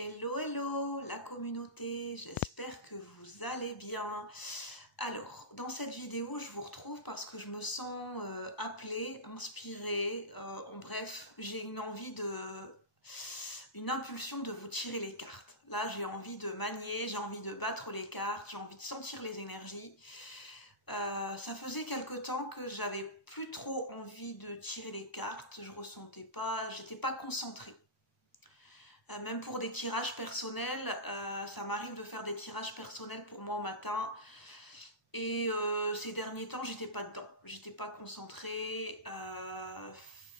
Hello, hello la communauté, j'espère que vous allez bien. Alors, dans cette vidéo, je vous retrouve parce que je me sens appelée, inspirée, en bref, j'ai une envie une impulsion de vous tirer les cartes. Là, j'ai envie de manier, j'ai envie de battre les cartes, j'ai envie de sentir les énergies. Ça faisait quelque temps que j'avais plus trop envie de tirer les cartes, je ressentais pas, j'étais pas concentrée. Même pour des tirages personnels, ça m'arrive de faire des tirages personnels pour moi au matin. Et ces derniers temps, j'étais pas dedans. J'étais pas concentrée,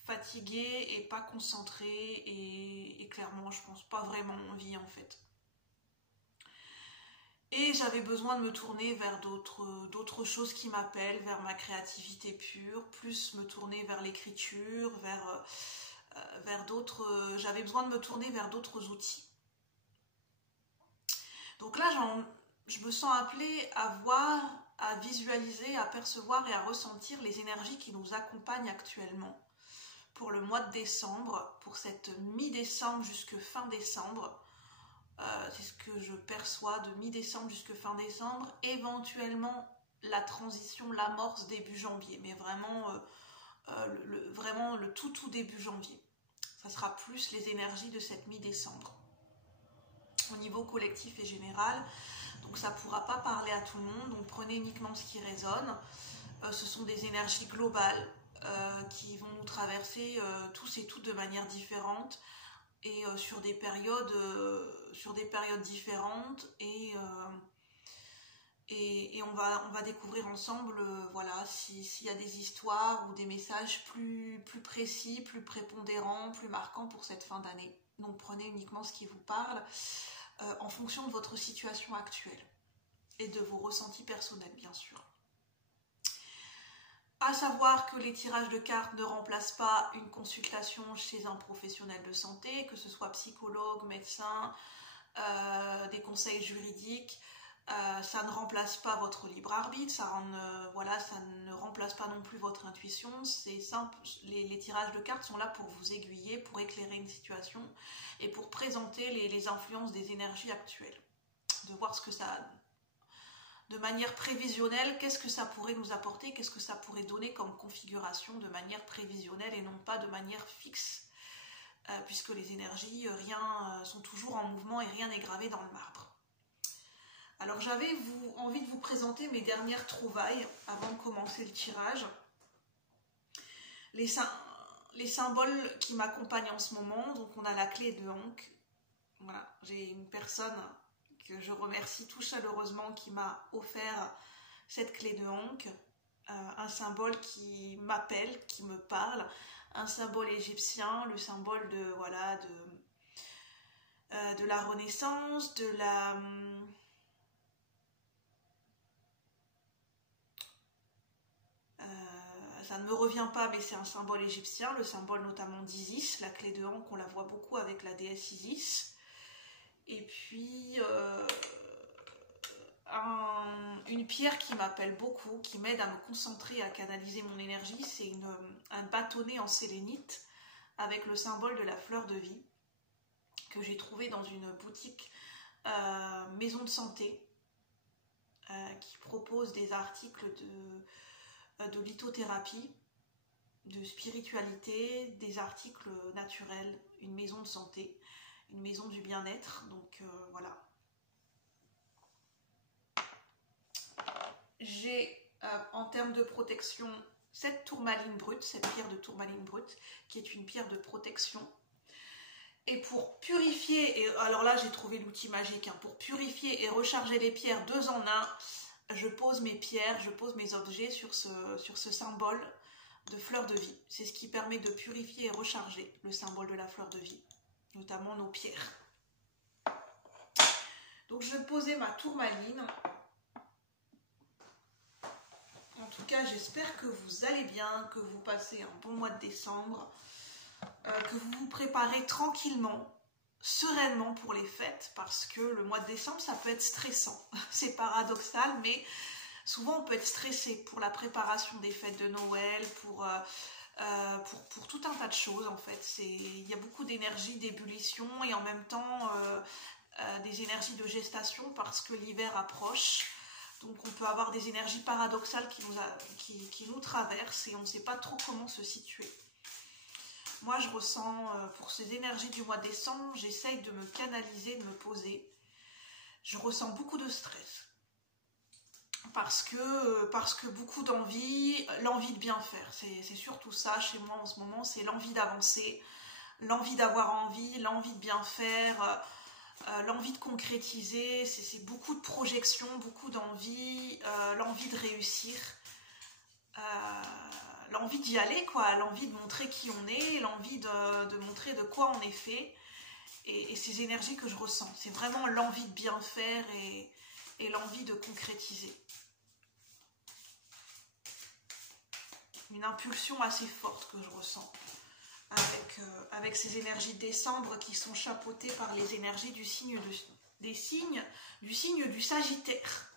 fatiguée et pas concentrée. Et clairement, je pense pas vraiment envie en fait. Et j'avais besoin de me tourner vers d'autres choses qui m'appellent, vers ma créativité pure, plus me tourner vers l'écriture, vers d'autres, j'avais besoin de me tourner vers d'autres outils. Donc là, je me sens appelée à voir, à visualiser, à percevoir et à ressentir les énergies qui nous accompagnent actuellement pour le mois de décembre, pour cette mi-décembre jusque fin décembre. C'est ce que je perçois de mi-décembre jusque fin décembre, éventuellement la transition, l'amorce début janvier, mais vraiment, vraiment le tout début janvier. Ça sera plus les énergies de cette mi-décembre. Au niveau collectif et général, donc ça ne pourra pas parler à tout le monde, donc prenez uniquement ce qui résonne. Ce sont des énergies globales qui vont nous traverser tous et toutes de manière différente et sur des périodes différentes et on va découvrir ensemble voilà, s'il y a des histoires ou des messages plus précis, plus prépondérants, plus marquants pour cette fin d'année. Donc prenez uniquement ce qui vous parle en fonction de votre situation actuelle et de vos ressentis personnels bien sûr. À savoir que les tirages de cartes ne remplacent pas une consultation chez un professionnel de santé, que ce soit psychologue, médecin, des conseils juridiques. Ça ne remplace pas votre libre arbitre, ça ne remplace pas non plus votre intuition. C'est simple, les tirages de cartes sont là pour vous aiguiller, pour éclairer une situation et pour présenter les influences des énergies actuelles. De voir ce que ça, de manière prévisionnelle, qu'est-ce que ça pourrait nous apporter, qu'est-ce que ça pourrait donner comme configuration de manière prévisionnelle et non pas de manière fixe. Puisque les énergies sont toujours en mouvement et rien n'est gravé dans le marbre. Alors j'avais envie de vous présenter mes dernières trouvailles avant de commencer le tirage. Les symboles qui m'accompagnent en ce moment, donc on a la clé de Ankh. Voilà, j'ai une personne que je remercie tout chaleureusement qui m'a offert cette clé de Ankh. Un symbole qui m'appelle, qui me parle, un symbole égyptien, le symbole de la Renaissance, ça ne me revient pas, mais c'est un symbole égyptien, le symbole notamment d'Isis, la clé de Ankh, on la voit beaucoup avec la déesse Isis. Et puis une pierre qui m'appelle beaucoup, qui m'aide à me concentrer, à canaliser mon énergie, c'est un bâtonnet en sélénite avec le symbole de la fleur de vie que j'ai trouvé dans une boutique maison de santé qui propose des articles de lithothérapie, de spiritualité, des articles naturels, une maison de santé, une maison du bien-être, donc voilà. J'ai en termes de protection cette tourmaline brute, cette pierre de tourmaline brute, qui est une pierre de protection. Et pour purifier, et alors là j'ai trouvé l'outil magique, hein, pour purifier et recharger les pierres 2 en 1, je pose mes pierres, je pose mes objets sur ce symbole de fleur de vie. C'est ce qui permet de purifier et recharger le symbole de la fleur de vie, notamment nos pierres. Donc je vais poser ma tourmaline. En tout cas, j'espère que vous allez bien, que vous passez un bon mois de décembre, que vous vous préparez tranquillement, sereinement pour les fêtes, parce que le mois de décembre, ça peut être stressant. C'est paradoxal, mais souvent on peut être stressé pour la préparation des fêtes de Noël, pour pour tout un tas de choses en fait. Il y a beaucoup d'énergie d'ébullition et en même temps des énergies de gestation parce que l'hiver approche. Donc on peut avoir des énergies paradoxales qui nous traversent et on ne sait pas trop comment se situer. Moi je ressens pour ces énergies du mois de décembre, j'essaye de me canaliser, de me poser. Je ressens beaucoup de stress. Parce que beaucoup d'envie, l'envie de bien faire, c'est surtout ça chez moi en ce moment, c'est l'envie d'avancer, l'envie d'avoir envie, l'envie de bien faire, l'envie de concrétiser, c'est beaucoup de projections, beaucoup d'envie, l'envie de réussir, l'envie d'y aller, quoi, l'envie de montrer qui on est, l'envie de montrer de quoi on est fait, et ces énergies que je ressens, c'est vraiment l'envie de bien faire et l'envie de concrétiser. Une impulsion assez forte que je ressens avec ces énergies de décembre qui sont chapeautées par les énergies du signe du Sagittaire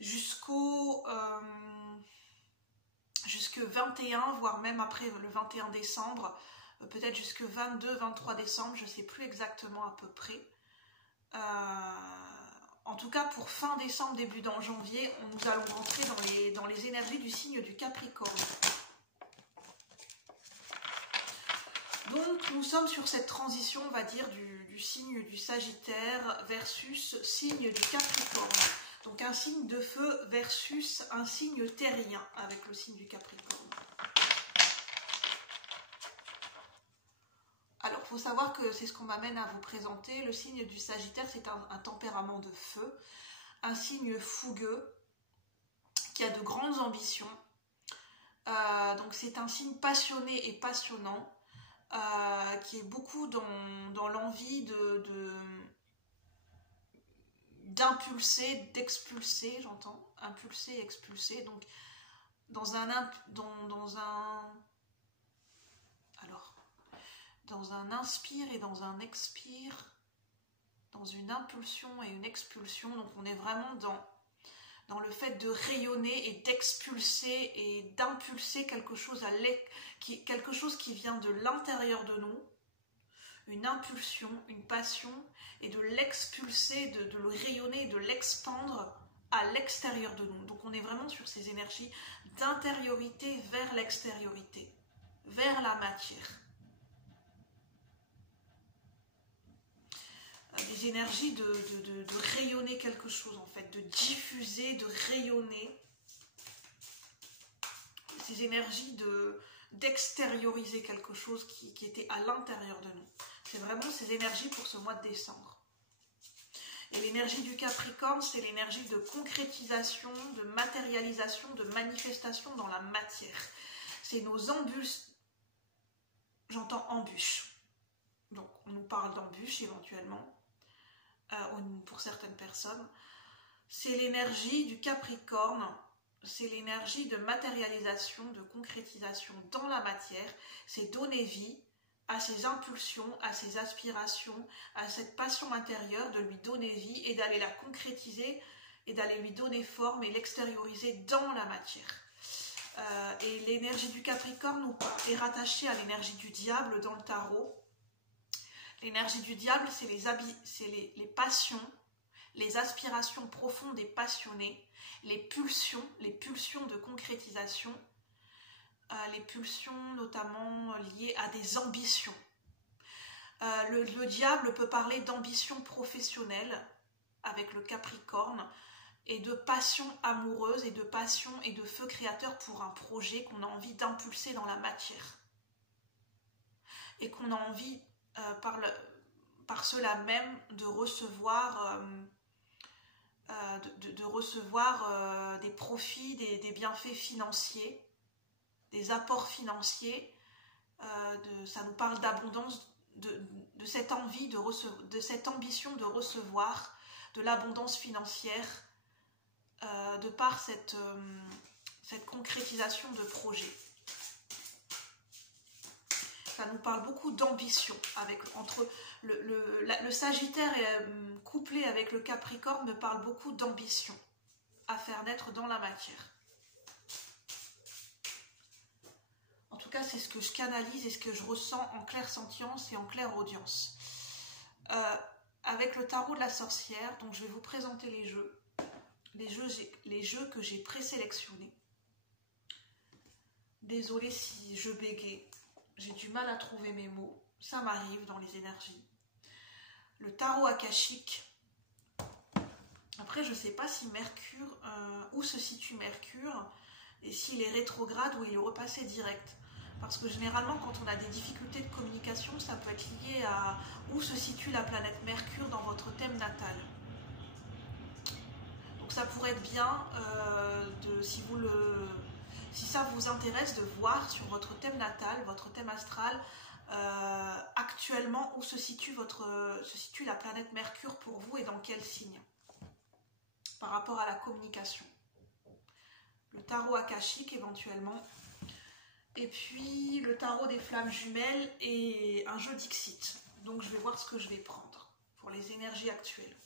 jusque 21, voire même après le 21 décembre, peut-être jusque 22-23 décembre, je ne sais plus exactement à peu près. En tout cas, pour fin décembre, début janvier, nous allons rentrer dans les énergies du signe du Capricorne. Donc, nous sommes sur cette transition, on va dire, du signe du Sagittaire versus signe du Capricorne. Donc, un signe de feu versus un signe terrien avec le signe du Capricorne. Alors, il faut savoir que c'est ce qu'on m'amène à vous présenter. Le signe du Sagittaire, c'est un tempérament de feu, un signe fougueux, qui a de grandes ambitions. Donc, c'est un signe passionné et passionnant, qui est beaucoup dans l'envie d'impulser, d'expulser, j'entends, impulser, expulser. Donc, dans un inspire et dans un expire, dans une impulsion et une expulsion. Donc on est vraiment dans le fait de rayonner et d'expulser et d'impulser quelque chose qui vient de l'intérieur de nous, une impulsion, une passion, et de l'expulser, de le rayonner et de l'expandre à l'extérieur de nous. Donc on est vraiment sur ces énergies d'intériorité vers l'extériorité, vers la matière. Des énergies de rayonner quelque chose en fait, de diffuser, de rayonner, ces énergies d'extérioriser quelque chose qui était à l'intérieur de nous. C'est vraiment ces énergies pour ce mois de décembre. Et l'énergie du Capricorne, c'est l'énergie de concrétisation, de matérialisation, de manifestation dans la matière. C'est nos embûches, j'entends embûches. Donc on nous parle d'embûches éventuellement. Pour certaines personnes, c'est l'énergie du Capricorne, c'est l'énergie de matérialisation, de concrétisation dans la matière, c'est donner vie à ses impulsions, à ses aspirations, à cette passion intérieure, de lui donner vie et d'aller la concrétiser et d'aller lui donner forme et l'extérioriser dans la matière. Et l'énergie du Capricorne est rattachée à l'énergie du diable dans le tarot. L'énergie du diable, c'est les passions, les aspirations profondes et passionnées, les pulsions de concrétisation, les pulsions notamment liées à des ambitions. Le diable peut parler d'ambition professionnelle avec le Capricorne et de passion amoureuse et de passion et de feu créateur pour un projet qu'on a envie d'impulser dans la matière et qu'on a envie par cela même de recevoir des profits, des bienfaits financiers, des apports financiers. Ça nous parle d'abondance, de cette envie, de cette ambition de recevoir de l'abondance financière de par cette concrétisation de projet. Ça nous parle beaucoup d'ambition. Entre le Sagittaire couplé avec le Capricorne me parle beaucoup d'ambition à faire naître dans la matière. tout cas, c'est ce que je canalise et ce que je ressens en clairsentience et en clairaudience. Avec le tarot de la sorcière, donc je vais vous présenter les jeux que j'ai présélectionnés. Désolée si je bégaye, j'ai du mal à trouver mes mots, ça m'arrive dans les énergies. Le tarot akashique. Après, je ne sais pas si Mercure, où se situe Mercure, et s'il est rétrograde ou il est repassé direct. Parce que généralement, quand on a des difficultés de communication, ça peut être lié à où se situe la planète Mercure dans votre thème natal. Donc ça pourrait être bien, si ça vous intéresse, de voir sur votre thème natal, votre thème astral, actuellement où se situe la planète Mercure pour vous et dans quel signe par rapport à la communication. Le tarot akashique éventuellement. Et puis le tarot des flammes jumelles et un jeu Dixit. Donc je vais voir ce que je vais prendre pour les énergies actuelles.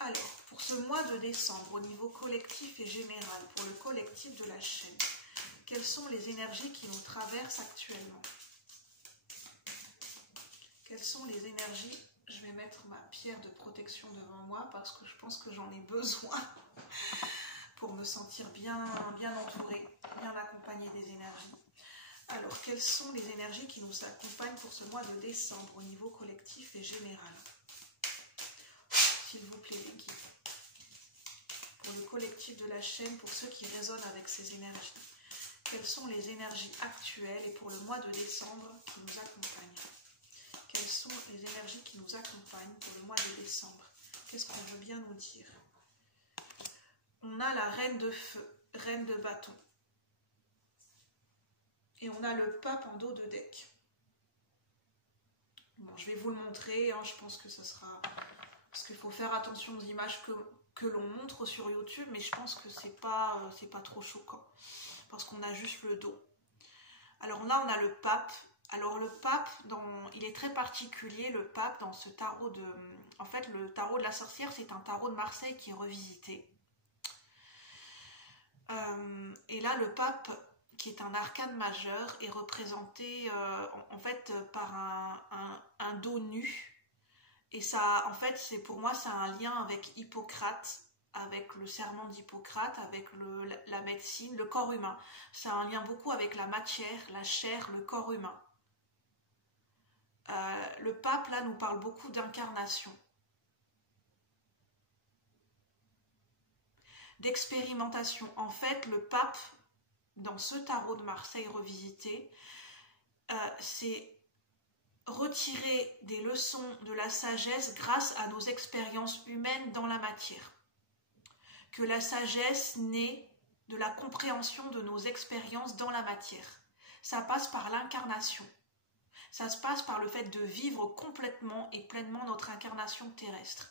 Alors, pour ce mois de décembre, au niveau collectif et général, pour le collectif de la chaîne, quelles sont les énergies qui nous traversent actuellement? Quelles sont les énergies? Je vais mettre ma pierre de protection devant moi parce que je pense que j'en ai besoin pour me sentir bien entourée, bien accompagnée des énergies. Alors, quelles sont les énergies qui nous accompagnent pour ce mois de décembre au niveau collectif et général? S'il vous plaît, les guides. Pour le collectif de la chaîne, pour ceux qui résonnent avec ces énergies. Quelles sont les énergies actuelles et pour le mois de décembre qui nous accompagnent? Quelles sont les énergies qui nous accompagnent pour le mois de décembre? Qu'est-ce qu'on veut bien nous dire? On a la reine de feu, reine de bâton. Et on a le pape en dos de deck. Bon, je vais vous le montrer, hein, je pense que ce sera... Parce qu'il faut faire attention aux images que l'on montre sur YouTube, mais je pense que c'est pas trop choquant. Parce qu'on a juste le dos. Alors là, on a le pape. Alors le pape, il est très particulier, le pape, dans ce tarot de... En fait, le tarot de la sorcière, c'est un tarot de Marseille qui est revisité. Et là, le pape, qui est un arcane majeur, est représenté en fait par un dos nu. Et ça, en fait, pour moi, ça a un lien avec Hippocrate, avec le serment d'Hippocrate, avec la médecine, le corps humain. Ça a un lien beaucoup avec la matière, la chair, le corps humain. Le pape, là, nous parle beaucoup d'incarnation, d'expérimentation. En fait, le pape, dans ce tarot de Marseille revisité, c'est retirer des leçons de la sagesse grâce à nos expériences humaines dans la matière. Que la sagesse naît de la compréhension de nos expériences dans la matière. Ça passe par l'incarnation. Ça se passe par le fait de vivre complètement et pleinement notre incarnation terrestre.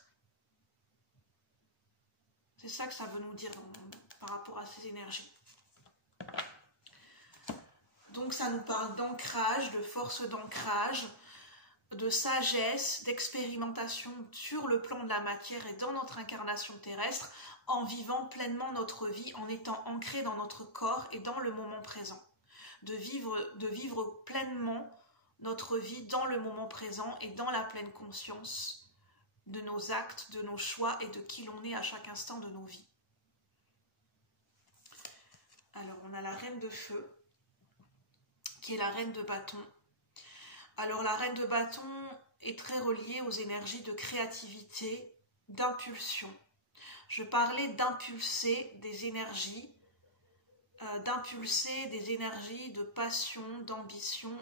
C'est ça que ça veut nous dire par rapport à ces énergies. Donc ça nous parle d'ancrage, de force d'ancrage, de sagesse, d'expérimentation sur le plan de la matière et dans notre incarnation terrestre, en vivant pleinement notre vie, en étant ancré dans notre corps et dans le moment présent. De vivre pleinement notre vie dans le moment présent et dans la pleine conscience de nos actes, de nos choix et de qui l'on est à chaque instant de nos vies. Alors, on a la reine de feu, qui est la reine de bâton. Alors, la reine de bâton est très reliée aux énergies de créativité, d'impulsion. Je parlais d'impulser des énergies, de passion, d'ambition,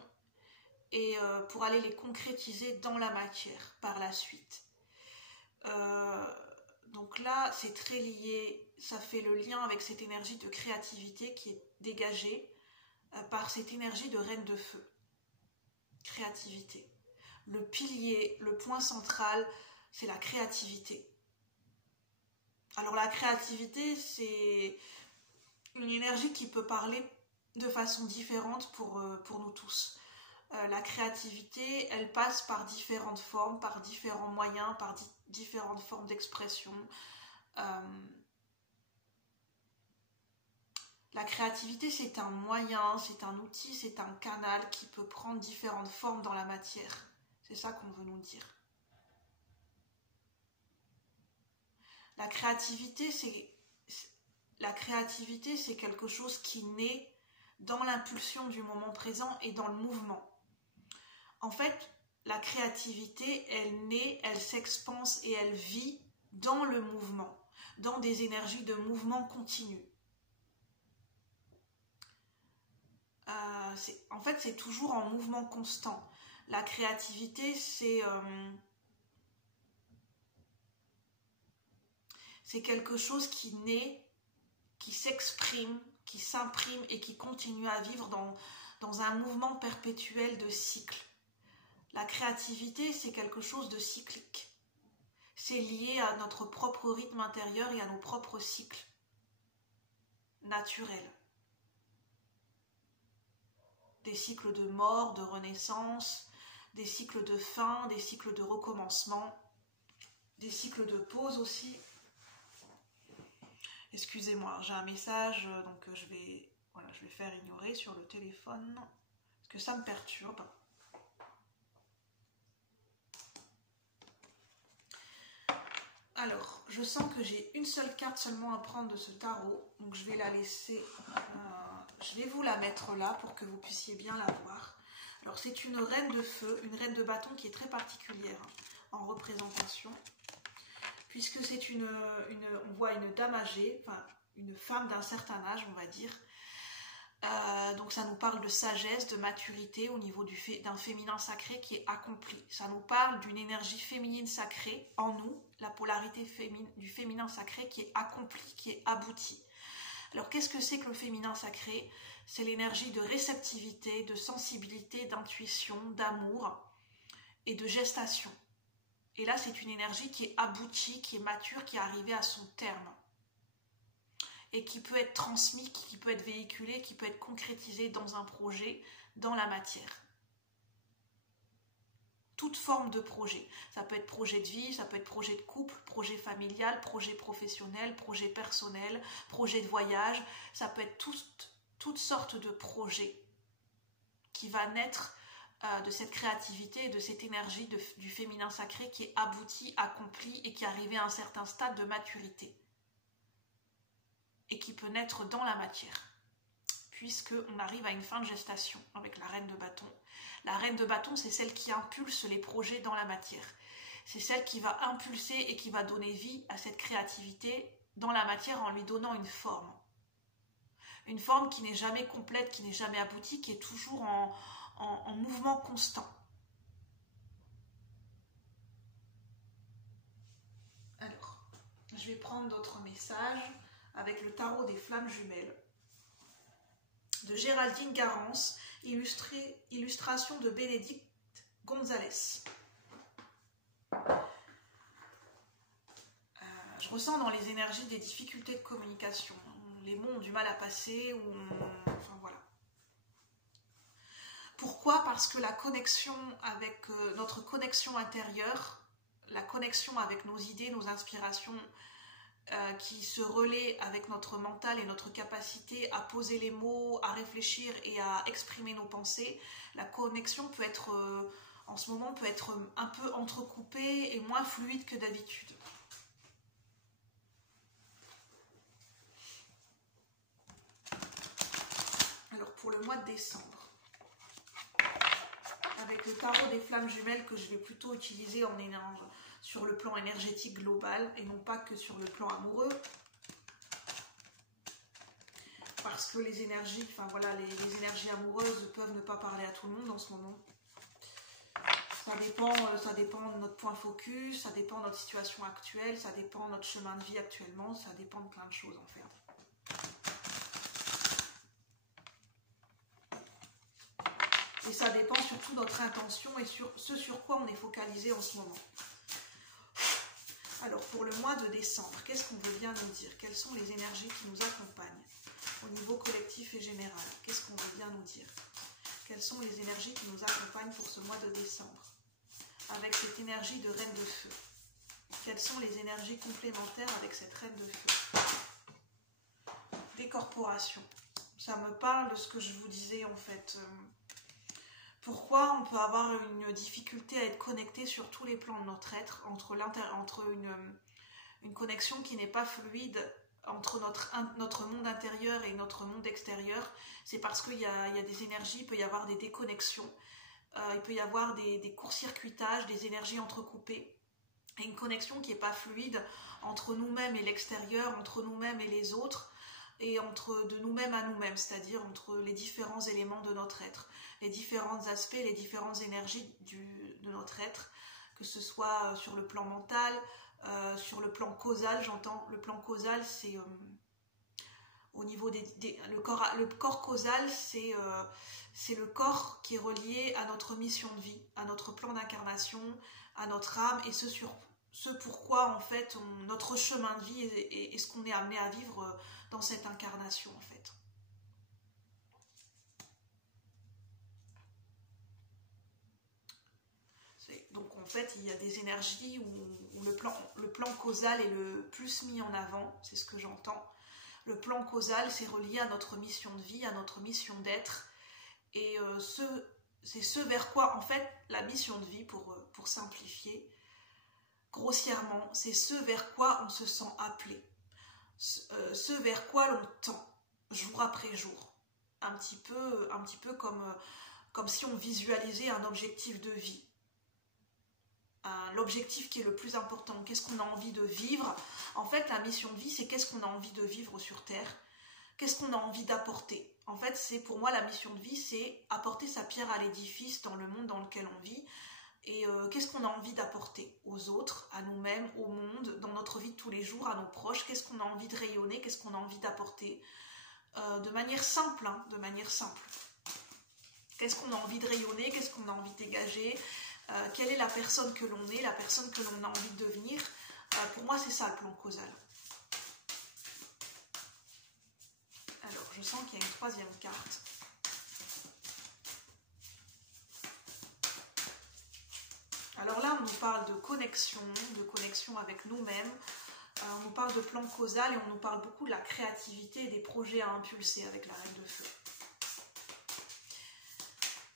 et pour aller les concrétiser dans la matière par la suite. Donc là, c'est très lié, ça fait le lien avec cette énergie de créativité qui est dégagée par cette énergie de reine de feu. Créativité. Le pilier, le point central, c'est la créativité. Alors la créativité, c'est une énergie qui peut parler de façon différente pour nous tous. La créativité, elle passe par différentes formes, par différents moyens, par différentes formes d'expression. La créativité, c'est un moyen, c'est un outil, c'est un canal qui peut prendre différentes formes dans la matière. C'est ça qu'on veut nous dire. La créativité, c'est quelque chose qui naît dans l'impulsion du moment présent et dans le mouvement. En fait, la créativité, elle naît, elle s'expanse et elle vit dans le mouvement, dans des énergies de mouvement continu. En fait, c'est toujours en mouvement constant. La créativité, c'est quelque chose qui naît, qui s'exprime, qui s'imprime et qui continue à vivre dans un mouvement perpétuel de cycle. La créativité, c'est quelque chose de cyclique. C'est lié à notre propre rythme intérieur et à nos propres cycles naturels. Des cycles de mort, de renaissance, des cycles de fin, des cycles de recommencement, des cycles de pause aussi. Excusez-moi, j'ai un message, donc je vais faire ignorer sur le téléphone, parce que ça me perturbe. Alors, je sens que j'ai une seule carte seulement à prendre de ce tarot, donc je vais la laisser, je vais vous la mettre là pour que vous puissiez bien la voir. Alors, c'est une reine de feu, une reine de bâton qui est très particulière en représentation, puisque c'est on voit une dame âgée, enfin une femme d'un certain âge, on va dire. Donc ça nous parle de sagesse, de maturité au niveau d'un féminin sacré qui est accompli. Ça nous parle d'une énergie féminine sacrée en nous, la polarité du féminin sacré qui est accompli, qui est abouti. Alors qu'est-ce que c'est que le féminin sacré? C'est l'énergie de réceptivité, de sensibilité, d'intuition, d'amour et de gestation. Et là, c'est une énergie qui est aboutie, qui est mature, qui est arrivée à son terme. Et qui peut être transmis, qui peut être véhiculé, qui peut être concrétisé dans un projet, dans la matière. Toute forme de projet. Ça peut être projet de vie, ça peut être projet de couple, projet familial, projet professionnel, projet personnel, projet de voyage. Ça peut être toutes sortes de projets qui va naître de cette créativité et de cette énergie du féminin sacré qui est abouti, accompli et qui est arrivé à un certain stade de maturité. Et qui peut naître dans la matière, puisqu'on arrive à une fin de gestation avec la reine de bâton. La reine de bâton, c'est celle qui impulse les projets dans la matière. C'est celle qui va impulser et qui va donner vie à cette créativité dans la matière en lui donnant une forme. Une forme qui n'est jamais complète, qui n'est jamais aboutie, qui est toujours en mouvement constant. Alors, je vais prendre d'autres messages avec le tarot des flammes jumelles de Géraldine Garance, illustration de Bénédicte Gonzalez. Je ressens dans les énergies des difficultés de communication. Les mots ont du mal à passer, enfin voilà. Pourquoi? Parce que la connexion avec notre connexion intérieure, la connexion avec nos idées, nos inspirations, qui se relaie avec notre mental et notre capacité à poser les mots, à réfléchir et à exprimer nos pensées, la connexion peut être, en ce moment, peut être un peu entrecoupée et moins fluide que d'habitude. Alors pour le mois de décembre, avec le tarot des flammes jumelles que je vais plutôt utiliser sur le plan énergétique global et non pas que sur le plan amoureux, parce que les énergies, enfin voilà, les énergies amoureuses peuvent ne pas parler à tout le monde en ce moment. Ça dépend de notre point focus, ça dépend de notre situation actuelle, ça dépend de notre chemin de vie actuellement, ça dépend de plein de choses en fait. Et ça dépend surtout de notre intention et sur ce sur quoi on est focalisé en ce moment. Alors pour le mois de décembre, qu'est-ce qu'on veut bien nous dire? Quelles sont les énergies qui nous accompagnent au niveau collectif et général? Qu'est-ce qu'on veut bien nous dire? Quelles sont les énergies qui nous accompagnent pour ce mois de décembre? Avec cette énergie de reine de feu. Quelles sont les énergies complémentaires avec cette reine de feu? Décorporation. ça me parle de ce que je vous disais en fait. Pourquoi on peut avoir une difficulté à être connecté sur tous les plans de notre être, entre une connexion qui n'est pas fluide entre notre monde intérieur et notre monde extérieur. C'est parce qu'il y a des énergies, il peut y avoir des déconnexions, il peut y avoir des court-circuitages, des énergies entrecoupées, et une connexion qui n'est pas fluide entre nous-mêmes et l'extérieur, entre nous-mêmes et les autres, et de nous-mêmes à nous-mêmes, c'est-à-dire entre les différents éléments de notre être, les différents aspects, les différentes énergies de notre être, que ce soit sur le plan mental, sur le plan causal, j'entends. Le plan causal, c'est au niveau le corps causal, c'est le corps qui est relié à notre mission de vie, à notre plan d'incarnation, à notre âme, et ce pourquoi en fait notre chemin de vie et ce qu'on est amené à vivre dans cette incarnation en fait. Donc en fait il y a des énergies où le plan causal est le plus mis en avant, c'est ce que j'entends. Le plan causal, c'est relié à notre mission de vie, à notre mission d'être, et c'est ce vers quoi en fait la mission de vie, pour simplifier grossièrement, c'est ce vers quoi on se sent appelé, ce vers quoi l'on tend jour après jour, un petit peu comme si on visualisait un objectif de vie, l'objectif qui est le plus important, qu'est-ce qu'on a envie de vivre. En fait, la mission de vie, c'est qu'est-ce qu'on a envie de vivre sur Terre, qu'est-ce qu'on a envie d'apporter. En fait, pour moi, la mission de vie, c'est apporter sa pierre à l'édifice dans le monde dans lequel on vit. Et qu'est-ce qu'on a envie d'apporter aux autres, à nous-mêmes, au monde, dans notre vie de tous les jours, à nos proches, qu'est-ce qu'on a envie de rayonner, qu'est-ce qu'on a envie d'apporter, de manière simple, de manière simple. Qu'est-ce qu'on a envie de rayonner, qu'est-ce qu'on a envie de dégager, quelle est la personne que l'on est, la personne que l'on a envie de devenir. Pour moi, c'est ça le plan causal. Alors, je sens qu'il y a une troisième carte. Alors là, on nous parle de connexion avec nous-mêmes, on nous parle de plan causal et on nous parle beaucoup de la créativité et des projets à impulser avec la Reine de Feu.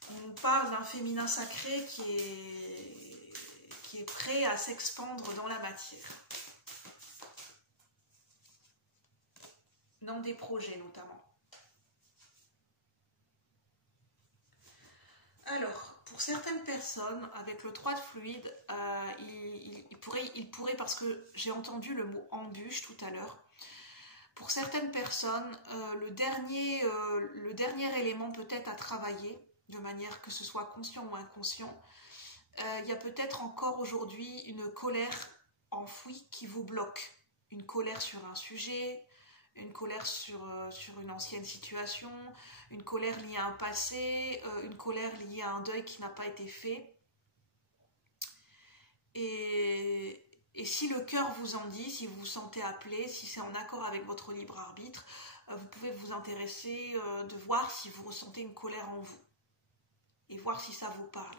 On nous parle d'un féminin sacré qui est prêt à s'expandre dans la matière. Dans des projets notamment. Alors, pour certaines personnes, avec le 3 de fluide, il pourrait, parce que j'ai entendu le mot embûche tout à l'heure, pour certaines personnes, le dernier élément peut-être à travailler, de manière que ce soit conscient ou inconscient, il y a peut-être encore aujourd'hui une colère enfouie qui vous bloque. Une colère sur un sujet, une colère sur une ancienne situation, une colère liée à un passé, une colère liée à un deuil qui n'a pas été fait. Et si le cœur vous en dit, si vous vous sentez appelé, si c'est en accord avec votre libre arbitre, vous pouvez vous intéresser, de voir si vous ressentez une colère en vous. Et voir si ça vous parle.